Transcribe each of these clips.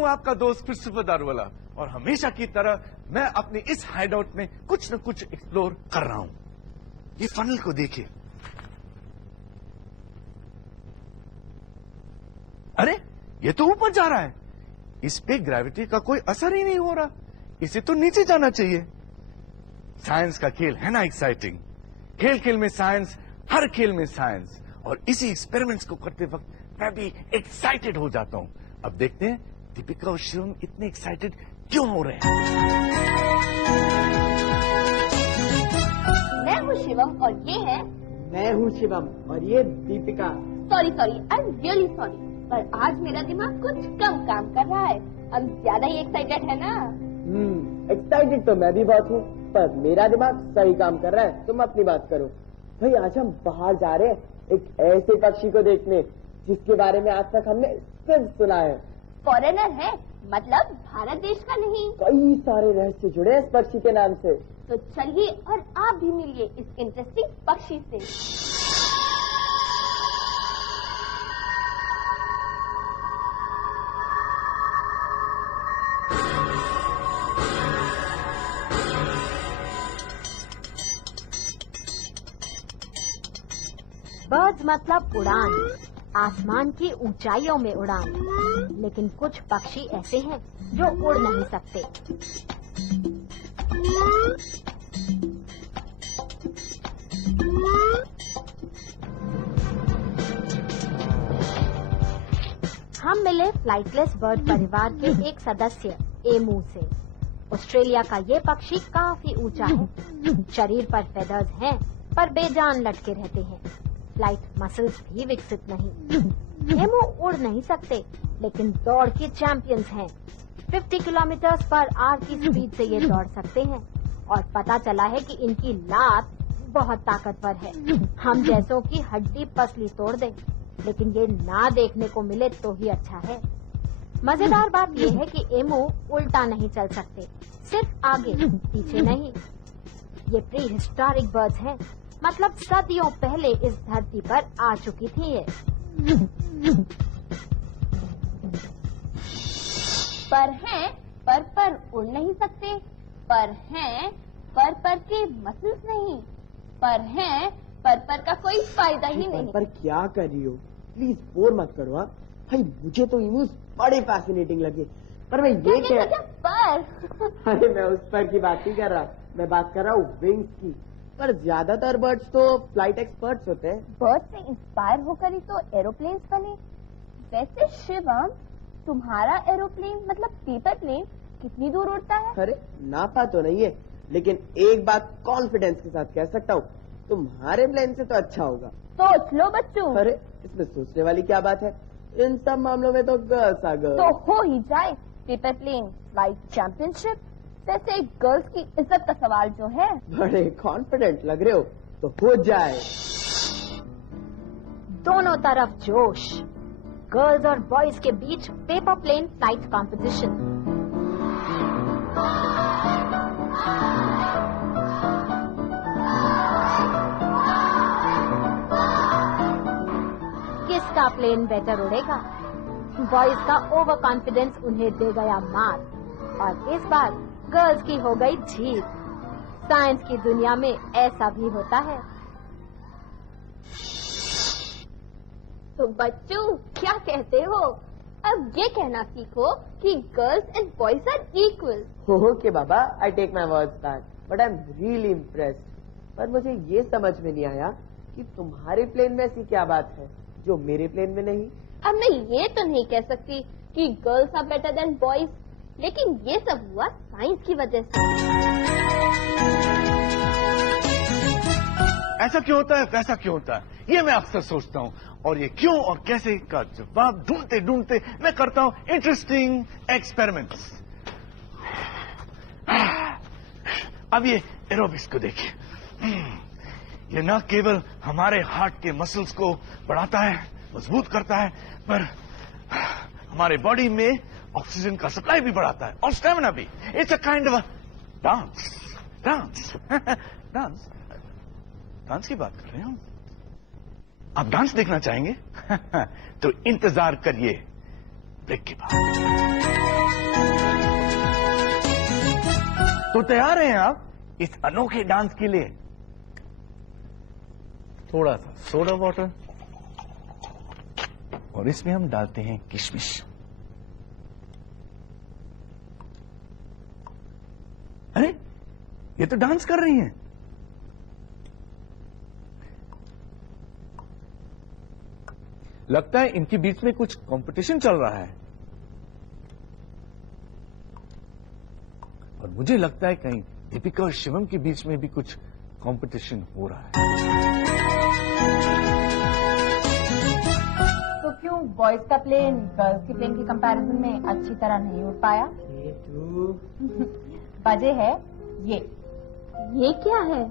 हूँ आपका दोस्त क्रिस्टोफर दारवाला और हमेशा की तरह मैं अपने इस हाइडआउट में कुछ न कुछ एक्सप्लोर कर रहा हूँ। ये फनल को देखिए। अरे ये तो ऊपर जा रहा है। इस पे ग्रेविटी का कोई असर ही नहीं हो रहा। इसे तो नीचे जाना चाहिए। साइंस का खेल है ना एक्साइटिंग। खेल खेल में साइंस, हर खेल में साइंस। और इसी एक्सपेरिमेंट्स को करते वक्त मैं भी एक्साइटेड हो जाता हूं। अब देखते हैं दीपिका और शिवम इतने एक्साइटेड क्यों हो रहे हैं। मैं हूँ शिवम और ये है। मैं हूँ शिवम और ये Deepika. Sorry I am really sorry, पर आज मेरा दिमाग कुछ कम काम कर रहा है। हम ज्यादा ही एक्साइटेड है ना। एक्साइटेड तो मैं भी बहुत हूँ, पर मेरा दिमाग सही काम कर रहा है। तुम अपनी बात करो। भाई आज हम बाहर जा रहे हैं एक ऐसे पक्षी को देखने जिसके बारे में आज तक हमने सिर्फ सुना है। फॉरेनर है, मतलब भारत देश का नहीं। कई सारे रहस्य जुड़े हैं इस पक्षी के नाम से। तो चलिए और आप भी मिलिए इस इंटरेस्टिंग पक्षी से। बर्ड्स मतलब उड़ान, आसमान की ऊंचाइयों में उड़ान। लेकिन कुछ पक्षी ऐसे हैं जो उड़ नहीं सकते। हम मिले फ्लाइटलेस बर्ड परिवार के एक सदस्य एमू से। ऑस्ट्रेलिया का ये पक्षी काफी ऊंचा है। शरीर पर फेदर्स हैं, पर बेजान लटके रहते हैं। फ्लाइट मसल्स भी विकसित नहीं। एमू उड़ नहीं सकते, लेकिन दौड़ के चैंपियंस हैं। 50 किलोमीटर पर आवर की स्पीड से ये दौड़ सकते हैं। और पता चला है कि इनकी लात बहुत ताकतवर है। हम जैसों की हड्डी पसली तोड़ दे, लेकिन ये ना देखने को मिले तो ही अच्छा है। मजेदार बात यह है कि एमू उल्टा नहीं चल सकते, सिर्फ आगे पीछे नहीं। ये प्री हिस्टोरिक बर्ड्स हैं, मतलब सदियों पहले इस धरती पर आ चुकी थी ये। पर हैं, पर उड़ नहीं सकते। पर हैं, पर के मसल्स नहीं। पर हैं, पर का कोई फायदा ही नहीं। पर क्या कर रही हो? प्लीज बोर मत करो। आप भाई मुझे तो इमूज बड़े फैसिनेटिंग लगे, पर मैं ये क्या पर अरे मैं उस पर की बात नहीं कर रहा, मैं बात कर रहा हूँ विंग्स की। पर ज्यादातर बर्ड्स तो फ्लाइट एक्सपर्ट्स होते हैं। बर्ड से इंस्पायर होकर ही तो एरोप्लेन्स बने। वैसे शिवम, तुम्हारा एरोप्लेन मतलब पेपर प्लेन कितनी दूर उड़ता है? अरे नापा तो नहीं है, लेकिन एक बात कॉन्फिडेंस के साथ कह सकता हूँ, तुम्हारे प्लेन से तो अच्छा होगा। सोच लो बच्चों। अरे इसमें सोचने वाली क्या बात है? इन सब मामलों में तो गर्ल्स आ गर्ल्स। तो हो ही जाए पेपर प्लेन फ्लाइट चैंपियनशिप। वैसे गर्ल्स की इज्जत का सवाल जो है। बड़े कॉन्फिडेंट लग रहे हो, तो हो जाए। दोनों तरफ जोश। गर्ल्स और बॉयज के बीच पेपर प्लेन फ्लाइट कंपटीशन। किसका प्लेन बेटर उड़ेगा? बॉयज का ओवर कॉन्फिडेंस उन्हें दे गया मात, और इस बार गर्ल्स की हो गई जीत। साइंस की दुनिया में ऐसा भी होता है। तो बच्चों क्या कहते हो? अब ये कहना सीखो कि girls and boys are equal. Okay बाबा, I take my words back, but I am really impressed. पर मुझे ये समझ में नहीं आया कि तुम्हारे प्लेन में ऐसी क्या बात है जो मेरे प्लेन में नहीं। अब मैं ये तो नहीं कह सकती कि girls are better than boys, लेकिन ये सब हुआ साइंस की वजह से। ऐसा क्यों होता है, वैसा क्यों होता है, ये मैं अक्सर सोचता हूँ। और ये क्यों और कैसे का जवाब ढूंढते ढूंढते मैं करता हूँ इंटरेस्टिंग एक्सपेरिमेंट्स। अब ये एरोबिक्स को देखिए। ये न केवल हमारे हार्ट के मसल्स को बढ़ाता है, मजबूत करता है, पर हमारे बॉडी में ऑक्सीजन का सप्लाई भी बढ़ाता है और स्टेमिना भी। It's a kind of dance. Dance dance dance की बात कर रहे हैं हम। आप डांस देखना चाहेंगे? तो इंतजार करिए ब्रेक के बाद। तो तैयार हैं आप इस अनोखे डांस के लिए? थोड़ा सा सोडा वाटर और इसमें हम डालते हैं किशमिश। अरे ये तो डांस कर रही हैं। लगता है इनके बीच में कुछ कंपटीशन चल रहा है और मुझे लगता है कहीं दीपिका और शिवम के बीच में भी कुछ कंपटीशन हो रहा है। तो क्यों बॉयज का प्लेन गर्ल्स के प्लेन के कंपैरिजन में अच्छी तरह नहीं उड़ पाया? वजह है ये क्या है?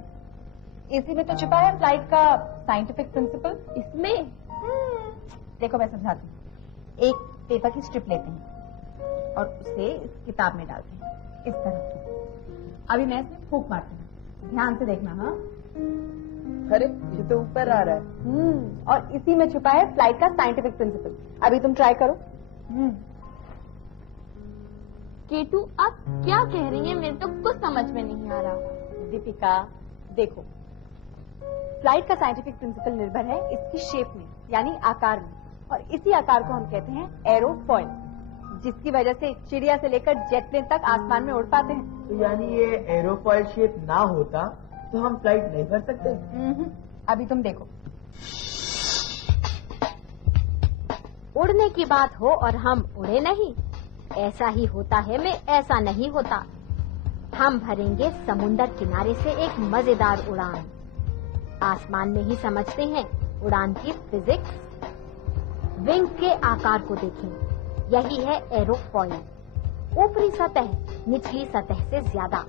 इसी में तो छुपा है फ्लाइट का साइंटिफिक प्रिंसिपल। इसमें देखो मैं समझाती हूँ। एक पेपर की स्ट्रिप लेते हैं और उसे इस किताब में डालते हैं इस तरह। अभी मैं इसमें फूंक मारती हूँ, ध्यान से देखना। हाँ, अरे ये तो ऊपर आ रहा है। और इसी में छुपा है फ्लाइट का साइंटिफिक प्रिंसिपल। अभी तुम ट्राई करो। केटू आप क्या कह रही हैं? मेरे तो कुछ समझ में नहीं आ रहा। दीपिका देखो, फ्लाइट का साइंटिफिक प्रिंसिपल निर्भर है इसकी शेप में, यानी आकार में, और इसी आकार को हम कहते हैं एरोफॉइल, जिसकी वजह से चिड़िया से लेकर जेट प्लेन तक आसमान में उड़ पाते हैं। तो यानी ये एरोफॉइल शेप ना होता तो हम फ्लाइट नहीं कर सकते? अभी तुम देखो। उड़ने की बात हो और हम उड़े नहीं, ऐसा ही होता है में ऐसा नहीं होता। हम भरेंगे समुंदर किनारे से एक मजेदार उड़ान। आसमान में ही समझते हैं उड़ान की फिजिक्स। विंग के आकार को देखें, यही है एरोफॉइल। ऊपरी सतह निचली सतह से ज्यादा।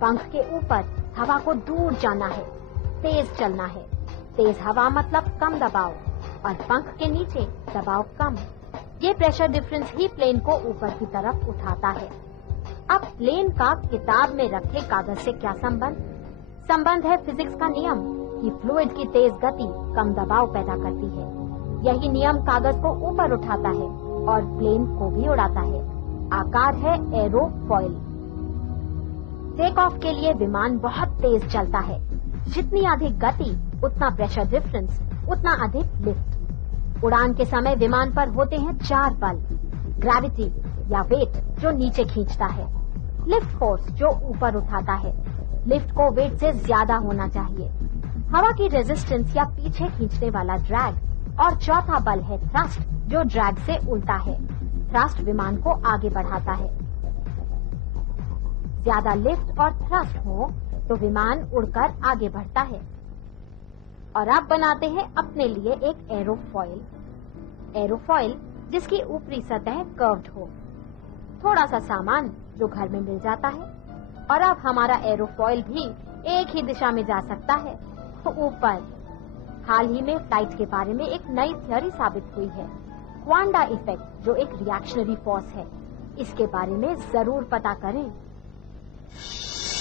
पंख के ऊपर हवा को दूर जाना है, तेज चलना है। तेज हवा मतलब कम दबाव, और पंख के नीचे दबाव कम। ये प्रेशर डिफरेंस ही प्लेन को ऊपर की तरफ उठाता है। अब प्लेन का किताब में रखे कागज से क्या संबंध? संबंध है फिजिक्स का नियम कि फ्लूइड की तेज गति कम दबाव पैदा करती है। यही नियम कागज को ऊपर उठाता है और प्लेन को भी उड़ाता है। आकार है एरोफॉइल। टेक ऑफ के लिए विमान बहुत तेज चलता है। जितनी अधिक गति उतना प्रेशर डिफरेंस, उतना अधिक लिफ्ट। उड़ान के समय विमान पर होते हैं 4 बल। ग्रेविटी या वेट जो नीचे खींचता है, लिफ्ट फोर्स जो ऊपर उठाता है। लिफ्ट को वेट से ज्यादा होना चाहिए। हवा की रेजिस्टेंस या पीछे खींचने वाला ड्रैग, और चौथा बल है थ्रस्ट जो ड्रैग से उल्टा है। थ्रस्ट विमान को आगे बढ़ाता है। ज्यादा लिफ्ट और थ्रस्ट हो तो विमान उड़कर आगे बढ़ता है। और अब बनाते हैं अपने लिए एक एरोफॉइल। एरोफॉइल जिसकी ऊपरी सतह कर्व्ड हो। थोड़ा सा सामान जो घर में मिल जाता है। और अब हमारा एरोफॉइल भी एक ही दिशा में जा सकता है, ऊपर। हाल ही में फ्लाइट के बारे में एक नई थ्योरी साबित हुई है, क्वांडा इफेक्ट, जो एक रिएक्शनरी फोर्स है। इसके बारे में जरूर पता करें।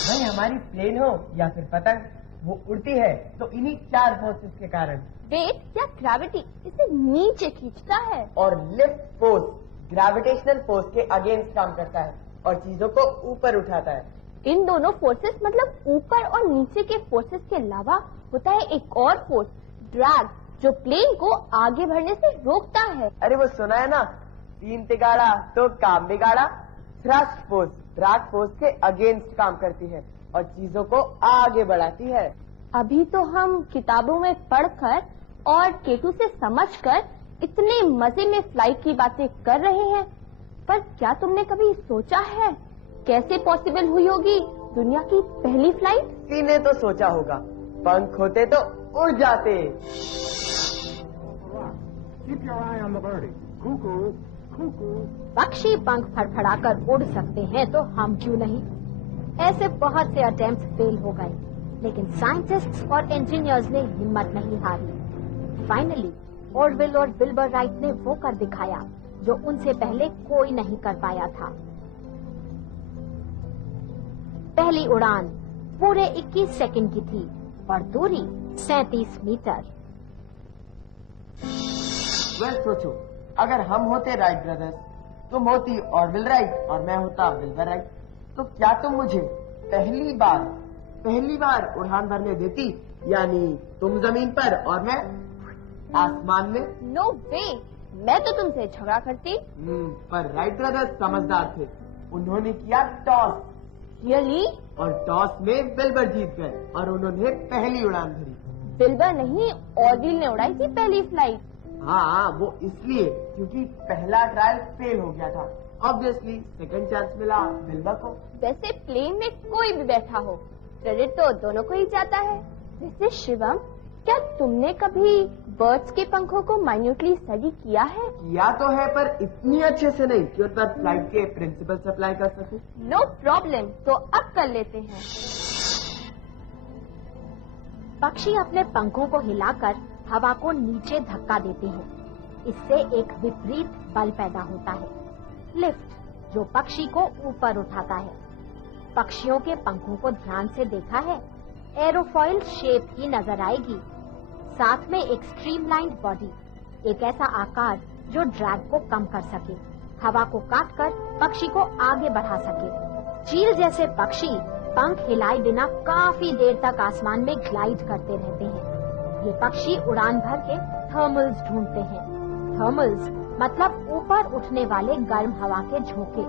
भाई हमारी प्लेन हो या फिर पतंग, वो उड़ती है तो इन्हीं 4 फोर्सेस के कारण। वेट या ग्रेविटी इसे नीचे खींचता है, और लिफ्ट फोर्स ग्रेविटेशनल फोर्स के अगेंस्ट काम करता है और चीजों को ऊपर उठाता है। इन दोनों फोर्सेस मतलब ऊपर और नीचे के फोर्सेस के अलावा होता है एक और फोर्स, ड्रैग, जो प्लेन को आगे बढ़ने से रोकता है। अरे वो सुना है ना, 3 तिगाड़ा तो काम बिगाड़ा। थ्रस्ट फोर्स ड्रैग फोर्स के अगेंस्ट काम करती है और चीजों को आगे बढ़ाती है। अभी तो हम किताबों में पढ़कर और केटू से समझकर इतने मजे में फ्लाइट की बातें कर रहे हैं, पर क्या तुमने कभी सोचा है कैसे पॉसिबल हुई होगी दुनिया की पहली फ्लाइट? किसी ने तो सोचा होगा, पंख होते तो उड़ जाते। पक्षी पंख फड़फड़ाकर उड़ सकते हैं तो हम क्यों नहीं? ऐसे बहुत से अटेम्प्ट फेल हो गए, लेकिन साइंटिस्ट्स और इंजीनियर्स ने हिम्मत नहीं हारी। फाइनली ऑर्विल और विल्बर राइट ने वो कर दिखाया जो उनसे पहले कोई नहीं कर पाया था। पहली उड़ान पूरे 21 सेकंड की थी और दूरी 37 मीटर। वेल सोचो, अगर हम होते राइट ब्रदर्स, तुम होती ऑर्विल राइट और मैं होता विल्बर राइट, तो क्या तुम मुझे पहली बार उड़ान भरने देती, यानी तुम जमीन पर और मैं आसमान में। नो वे, मैं तो तुमसे झगड़ा करती। पर राइट ब्रदर्स समझदार थे, उन्होंने किया टॉस। रियली? और टॉस में बिल्बर जीत गए और उन्होंने पहली उड़ान भरी। बिल्बर नहीं, ऑर्विल ने उड़ाई थी पहली फ्लाइट। हाँ, वो इसलिए क्योंकि पहला ट्रायल फेल हो गया था। ऑब्वियसली सेकंड चांस मिला बिल्बर को। वैसे प्लेन में कोई भी बैठा हो, क्रेडिट तो दोनों को ही जाता है। वैसे शिवम, क्या तुमने कभी बर्ड्स के पंखों को माइन्यूटली स्टडी किया है? किया तो है, पर इतनी अच्छे से नहीं कि उस पर फ्लाइट के प्रिंसिपल से अप्लाई कर सकूं। नो प्रॉब्लम, तो अब कर लेते हैं। पक्षी अपने पंखों को हिलाकर हवा को नीचे धक्का देते हैं। इससे एक विपरीत बल पैदा होता है, लिफ्ट, जो पक्षी को ऊपर उठाता है। पक्षियों के पंखों को ध्यान से देखा है, एरोफॉइल शेप ही नजर आएगी, साथ में एक स्ट्रीमलाइंड बॉडी, एक ऐसा आकार जो ड्रैग को कम कर सके, हवा को काटकर पक्षी को आगे बढ़ा सके। चील जैसे पक्षी पंख हिलाए बिना काफी देर तक आसमान में ग्लाइड करते रहते हैं। ये पक्षी उड़ान भर के थर्मल्स ढूंढते हैं। थर्मल्स मतलब ऊपर उठने वाले गर्म हवा के झोंके।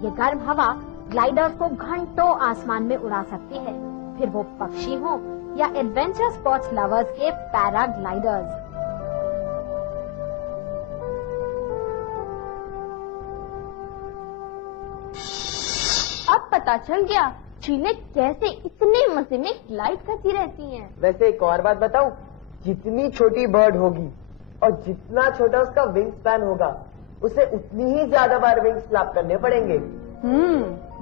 ये गर्म हवा ग्लाइडर्स को घंटों आसमान में उड़ा सकती है, फिर वो पक्षी हो या एडवेंचर स्पोर्ट्स लवर्स के पैराग्लाइडर्स। अब पता चल गया चीलें कैसे इतने मजे में ग्लाइड करती रहती हैं। वैसे एक और बात बताऊं, जितनी छोटी बर्ड होगी और जितना छोटा उसका विंग स्पैन होगा, उसे उतनी ही ज्यादा बार विंग फ्लैप करने पड़ेंगे।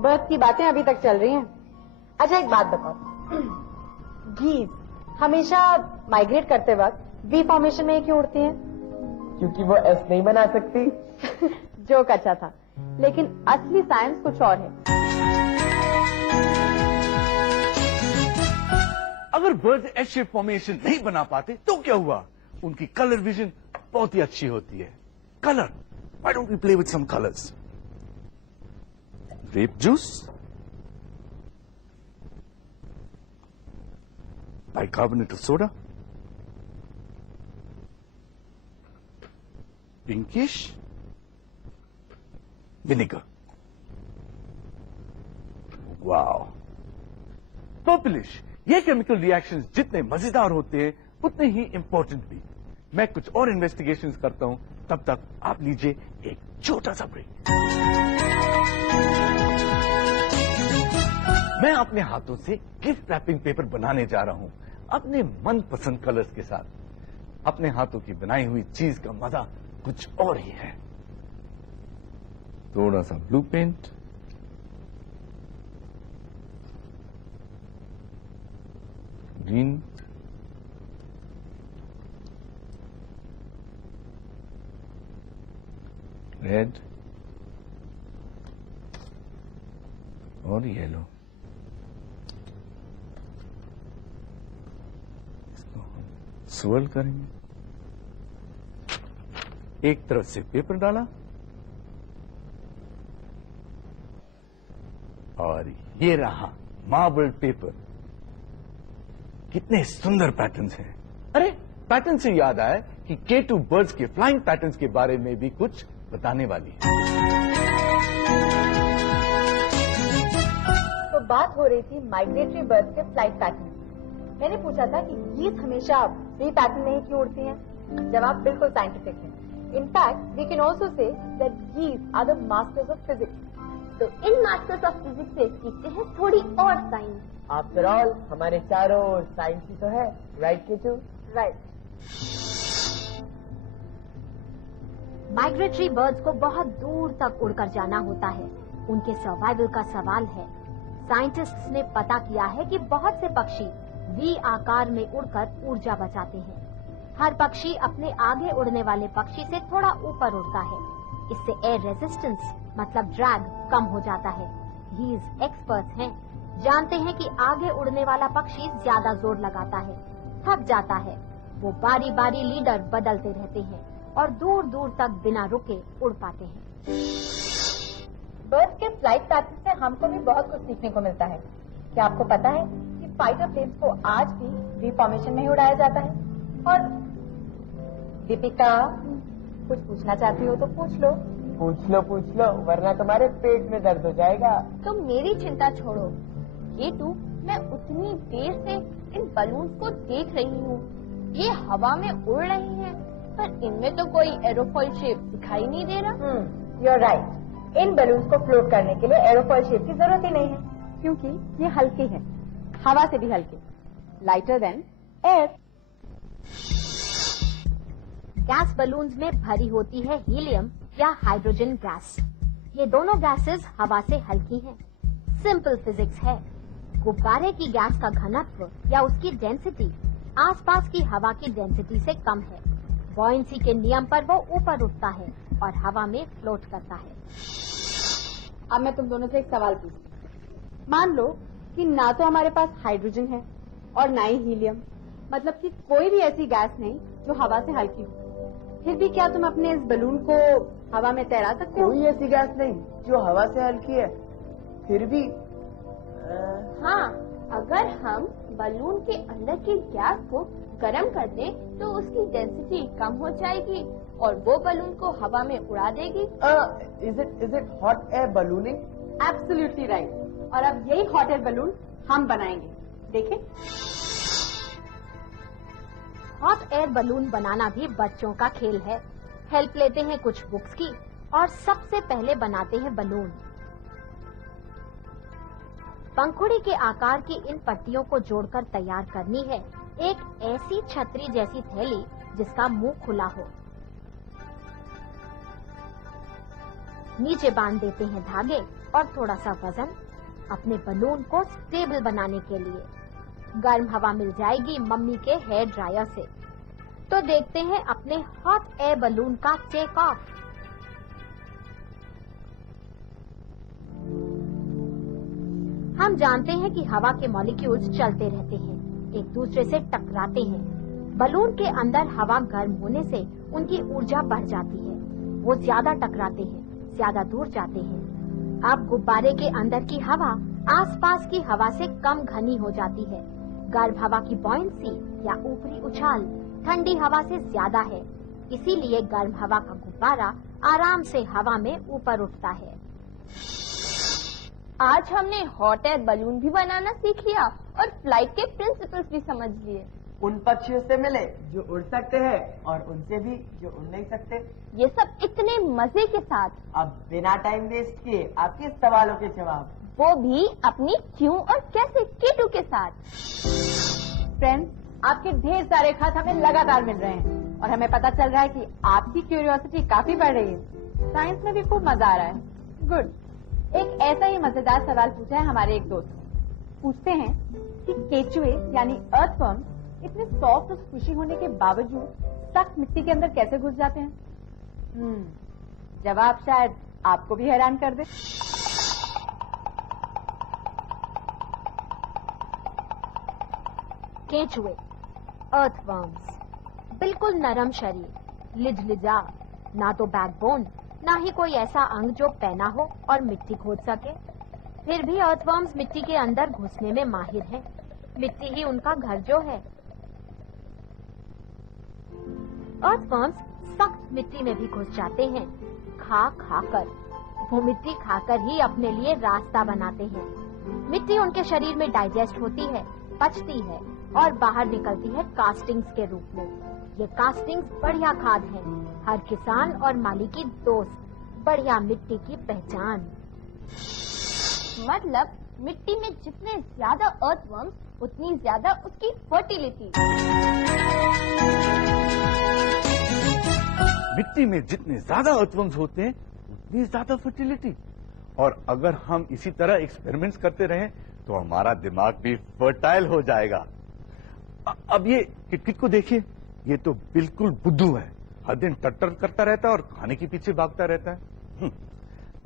बर्ड की बातें अभी तक चल रही हैं। अच्छा एक बात बताओ, गीज हमेशा माइग्रेट करते वक्त वी फॉर्मेशन में क्यों उड़ती हैं? क्योंकि वो एस नहीं बना सकती। जोक अच्छा था, लेकिन असली साइंस कुछ और है। अगर बर्ड्स एस शेप फॉर्मेशन नहीं बना पाते तो क्या हुआ? उनकी कलर विजन बहुत ही अच्छी होती है। Colour, why don't we play with some colours? Grape juice, bicarbonate of soda, pinkish, vinegar. Wow. Purplish. ये केमिकल रिएक्शंस जितने मजेदार होते हैं उतने ही इंपॉर्टेंट भी। मैं कुछ और इन्वेस्टिगेशंस करता हूं, तब तक आप लीजिए एक छोटा सा ब्रेक। मैं अपने हाथों से गिफ्ट रैपिंग पेपर बनाने जा रहा हूं, अपने मनपसंद कलर्स के साथ। अपने हाथों की बनाई हुई चीज का मजा कुछ और ही है। थोड़ा सा ब्लू पेंट, ग्रीन, रेड और येलो। स्वर्ल करेंगे। एक तरफ से पेपर डाला और ये रहा मार्बल पेपर। कितने सुंदर पैटर्न्स हैं। अरे पैटर्न से याद आया कि K2 बर्ड्स के फ्लाइंग पैटर्न्स के बारे में भी कुछ बताने वाली है। तो बात हो रही थी माइग्रेटरी बर्ड्स के फ्लाइट पैटर्न। मैंने पूछा था कि गीज हमेशा फ्री पैटर्न में ही क्यों उड़ती हैं? जवाब बिल्कुल साइंटिफिक है। In fact we can also say that geese are the masters of physics. तो इन मास्टर्स ऑफ फिजिक्स से सीखते हैं थोड़ी और साइंस। आफ्टर ऑल हमारे चारों ओर साइंस ही तो है, right K2? Right. Migratory birds को बहुत दूर तक उड़कर जाना होता है। उनके सर्वाइवल का सवाल है। साइंटिस्ट्स ने पता किया है कि बहुत से पक्षी वी आकार में उड़कर ऊर्जा बचाते हैं। हर पक्षी अपने आगे उड़ने वाले पक्षी से थोड़ा ऊपर उड़ता है। इससे एयर रेजिस्टेंस मतलब ड्रैग कम हो जाता है। गीज एक्सपर्ट्स हैं, जानते हैं कि आगे उड़ने वाला पक्षी ज्यादा जोर लगाता है, थक जाता है। वो बारी बारी लीडर बदलते रहते हैं और दूर दूर तक बिना रुके उड़ पाते हैं। बर्ड्स के फ्लाइट पैटर्न से हमको भी बहुत कुछ सीखने को मिलता है। क्या आपको पता है कि फाइटर प्लेन्स को आज भी रिफॉर्मेशन में ही उड़ाया जाता है? और दीपिका, कुछ पूछना चाहती हो तो पूछ लो। पूछ लो, वरना तुम्हारे पेट में दर्द हो जाएगा। तुम मेरी चिंता छोड़ो। ये तू, मैं उतनी देर से इन बलून को देख रही हूँ। ये हवा में उड़ रहे हैं, पर इनमें तो कोई एरोफॉइल शेप दिखाई नहीं दे रहा। You're right. इन बलून्स को फ्लोट करने के लिए एरोफॉइल शेप की जरूरत ही नहीं है, क्योंकि ये हल्के हैं, हवा से भी हल्के, lighter than air. Gas balloons में भरी होती है हीलियम या हाइड्रोजन गैस। ये दोनों गैसेस हवा से हल्की हैं। सिंपल फिजिक्स है। गुब्बारे की गैस का घनत्व या उसकी डेंसिटी आसपास की हवा की डेंसिटी से कम है। बॉयंसी के नियम पर वो ऊपर उठता है और हवा में फ्लोट करता है। अब मैं तुम दोनों से एक सवाल पूछती हूँ। मान लो कि ना तो हमारे पास हाइड्रोजन है और ना ही हीलियम, मतलब कि कोई भी ऐसी गैस नहीं जो हवा से हल्की हो। फिर भी क्या तुम अपने इस बलून को हवा में तैरा सकते हो? कोई ऐसी गैस नहीं जो हवा से हल्की है। फिर भी हाँ, अगर हम बलून के अंदर की गैस को गर्म कर दें तो उसकी डेंसिटी कम हो जाएगी और वो बलून को हवा में उड़ा देगी। Is it hot air ballooning? Absolutely right. और अब यही हॉट एयर बलून हम बनाएंगे, देखें। हॉट एयर बलून बनाना भी बच्चों का खेल है। हेल्प लेते हैं कुछ बुक्स की और सबसे पहले बनाते हैं बलून। पंखुड़ी के आकार की इन पट्टियों को जोड़कर तैयार करनी है एक ऐसी छतरी जैसी थैली जिसका मुंह खुला हो। नीचे बांध देते हैं धागे और थोड़ा सा वजन अपने बलून को स्टेबल बनाने के लिए। गर्म हवा मिल जाएगी मम्मी के हेयर ड्रायर से। तो देखते हैं अपने हॉट एयर बलून का टेक ऑफ। हम जानते हैं कि हवा के मॉलिक्यूल्स चलते रहते हैं, एक दूसरे से टकराते हैं। बलून के अंदर हवा गर्म होने से उनकी ऊर्जा बढ़ जाती है। वो ज्यादा टकराते हैं, ज्यादा दूर जाते हैं। अब गुब्बारे के अंदर की हवा आसपास की हवा से कम घनी हो जाती है। गर्म हवा की बॉयंसी या ऊपरी उछाल ठंडी हवा से ज्यादा है, इसीलिए गर्म हवा का गुब्बारा आराम से हवा में ऊपर उठता है। आज हमने हॉट एयर बलून भी बनाना सीख लिया और फ्लाइट के प्रिंसिपल्स भी समझ लिए। उन पक्षियों से मिले जो उड़ सकते हैं और उनसे भी जो उड़ नहीं सकते। ये सब इतने मजे के साथ। अब बिना टाइम वेस्ट किए आपके सवालों के जवाब, वो भी अपनी क्यों और कैसे कीटू के साथ। फ्रेंड्स, आपके ढेर सारे खत हमें लगातार मिल रहे हैं और हमें पता चल रहा है कि आपकी क्यूरियोसिटी काफी बढ़ रही है। साइंस में भी खूब मजा आ रहा है। गुड। एक ऐसा ही मजेदार सवाल पूछा है हमारे एक दोस्त ने। पूछते हैं कि केचुए यानी अर्थवर्म इतने सॉफ्ट और स्क्विशी होने के बावजूद सख्त मिट्टी के अंदर कैसे घुस जाते हैं? जवाब शायद आपको भी हैरान कर दे। केचुए, अर्थवर्म्स, बिल्कुल नरम शरीर, लिजलिजा, ना तो बैकबोन ना ही कोई ऐसा अंग जो पैना हो और मिट्टी खोद सके। फिर भी अर्थवर्म्स मिट्टी के अंदर घुसने में माहिर हैं। मिट्टी ही उनका घर जो है। अर्थवर्म्स सख्त मिट्टी में भी घुस जाते हैं, खा कर। वो मिट्टी खाकर ही अपने लिए रास्ता बनाते हैं। मिट्टी उनके शरीर में डाइजेस्ट होती है, पचती है और बाहर निकलती है कास्टिंग्स के रूप में। ये कास्टिंग्स बढ़िया खाद है, हर किसान और माली की दोस्त, बढ़िया मिट्टी की पहचान। मतलब मिट्टी में जितने ज्यादा अर्थवर्म्स उतनी ज्यादा उसकी फर्टिलिटी। मिट्टी में जितने ज्यादा अर्थवर्म्स होते हैं उतनी ज्यादा फर्टिलिटी। और अगर हम इसी तरह एक्सपेरिमेंट्स करते रहें तो हमारा दिमाग भी फर्टाइल हो जाएगा। अब ये किटकिट को देखिए, ये तो बिल्कुल बुद्धू है। हर दिन टट्टर करता रहता है और खाने के पीछे भागता रहता है।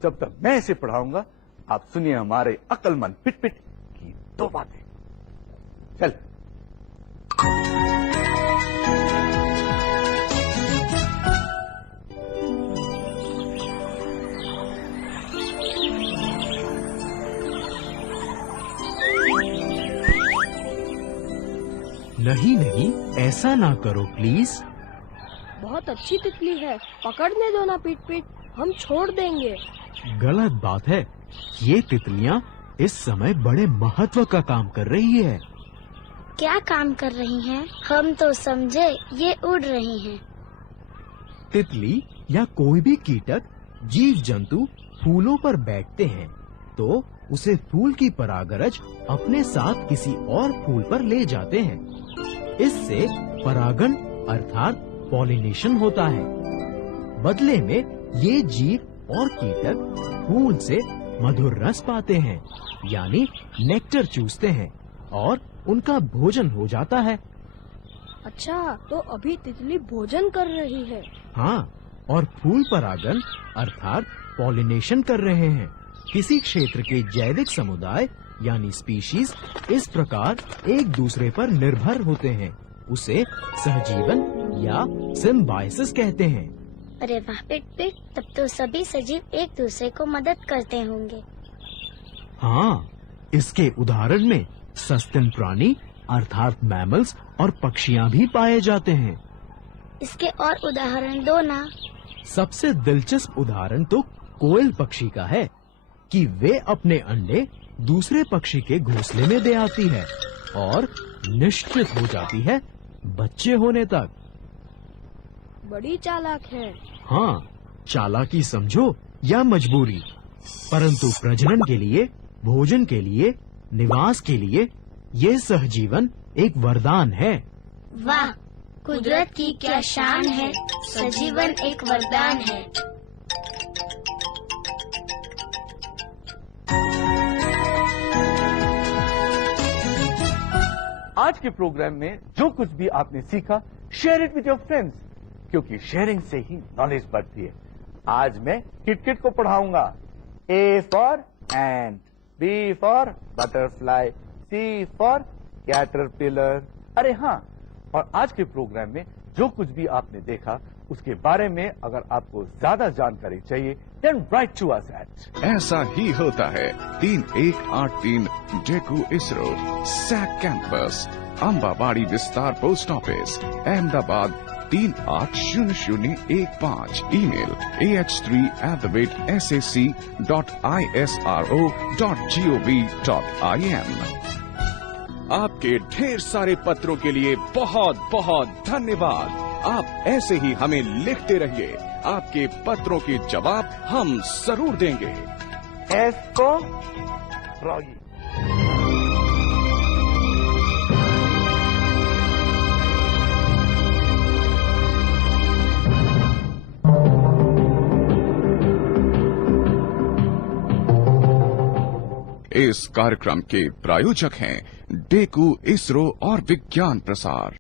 जब तक मैं इसे पढ़ाऊंगा आप सुनिए हमारे अक्लमंद पिट पिट की दो बातें। चल। नहीं नहीं, ऐसा ना करो प्लीज। बहुत अच्छी तितली है, पकड़ने दो ना पीट पीट, हम छोड़ देंगे। गलत बात है, ये तितलियाँ इस समय बड़े महत्व का काम कर रही है। क्या काम कर रही हैं? हम तो समझे ये उड़ रही हैं। तितली या कोई भी कीटक जीव जंतु फूलों पर बैठते हैं तो उसे फूल की परागरज अपने साथ किसी और फूल पर ले जाते हैं। इससे परागण अर्थात पॉलिनेशन होता है। बदले में ये जीव और कीटक फूल से मधुर रस पाते हैं, यानी नेक्टर चूसते हैं और उनका भोजन हो जाता है। अच्छा, तो अभी तितली भोजन कर रही है। हाँ, और फूल परागण अर्थात पॉलिनेशन कर रहे हैं। किसी क्षेत्र के जैविक समुदाय यानी स्पीशीज इस प्रकार एक दूसरे पर निर्भर होते हैं। उसे सहजीवन या सिम्बायोसिस कहते हैं। अरे वाह पिट पिट, तब तो सभी सजीव एक दूसरे को मदद करते होंगे। हाँ, इसके उदाहरण में सस्तन प्राणी अर्थात मैमल्स और पक्षियाँ भी पाए जाते हैं। इसके और उदाहरण दो ना। सबसे दिलचस्प उदाहरण तो कोयल पक्षी का है कि वे अपने अंडे दूसरे पक्षी के घोंसले में दे आती है और निश्चित हो जाती है बच्चे होने तक। बड़ी चालाक है। हाँ, चालाकी समझो या मजबूरी, परंतु प्रजनन के लिए, भोजन के लिए, निवास के लिए ये सहजीवन एक वरदान है। वाह, कुदरत की क्या शान है, सजीवन एक वरदान है। आज के प्रोग्राम में जो कुछ भी आपने सीखा, share it with your friends, क्योंकि शेयरिंग से ही नॉलेज बढ़ती है। आज मैं किट को पढ़ाऊंगा। A for ant, B for butterfly, C for caterpillar. अरे हाँ, और आज के प्रोग्राम में जो कुछ भी आपने देखा उसके बारे में अगर आपको ज्यादा जानकारी चाहिए, then write to us at. ऐसा ही होता है 3183 DECU ISRO SAC campus, Ambawadi Vistar post office, Ahmedabad 380015। Email ah3@ssc.isro.gov.in। आपके ढेर सारे पत्रों के लिए बहुत बहुत धन्यवाद। आप ऐसे ही हमें लिखते रहिए, आपके पत्रों के जवाब हम जरूर देंगे। एस को फ्रॉगी। इस कार्यक्रम के प्रायोजक हैं डेकू इसरो और विज्ञान प्रसार।